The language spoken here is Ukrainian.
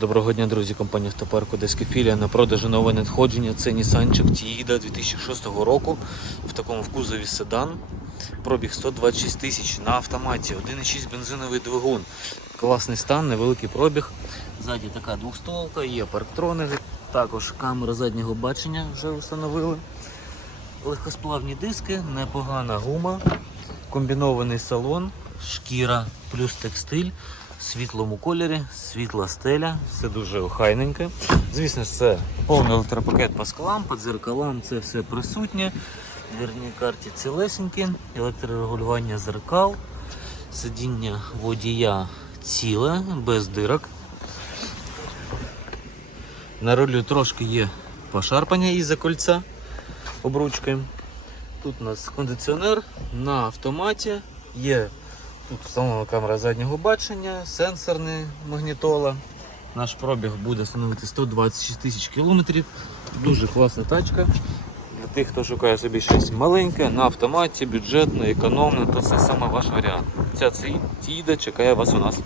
Доброго дня, друзі. Компанія Автопарк Одеська філія на продажу нове надходження. Це Нісанчик Тіїда 2006 року. В такому в кузові седан. Пробіг 126 тисяч на автоматі, 1,6 бензиновий двигун. Класний стан, невеликий пробіг. Ззаді така двохстолка, є парктрони. Також камера заднього бачення вже встановили. Легкосплавні диски, непогана гума, комбінований салон, шкіра плюс текстиль світлому кольорі, світла стеля, все дуже охайненьке. Звісно ж, це повний електропакет по склам, по дзеркалам це все присутнє. Дверні карті цілесенькі, електрорегулювання зеркал, сидіння водія ціле, без дирок. На рулю трошки є пошарпання із-за кольця обручкою. Тут у нас кондиціонер на автоматі. Є тут встановлена камера заднього бачення, сенсорний магнітола. Наш пробіг буде становити 126 тисяч кілометрів. Дуже класна тачка. Для тих, хто шукає собі щось маленьке, на автоматі, бюджетне, економне, то це саме ваш варіант. Ця Тіда чекає вас у нас.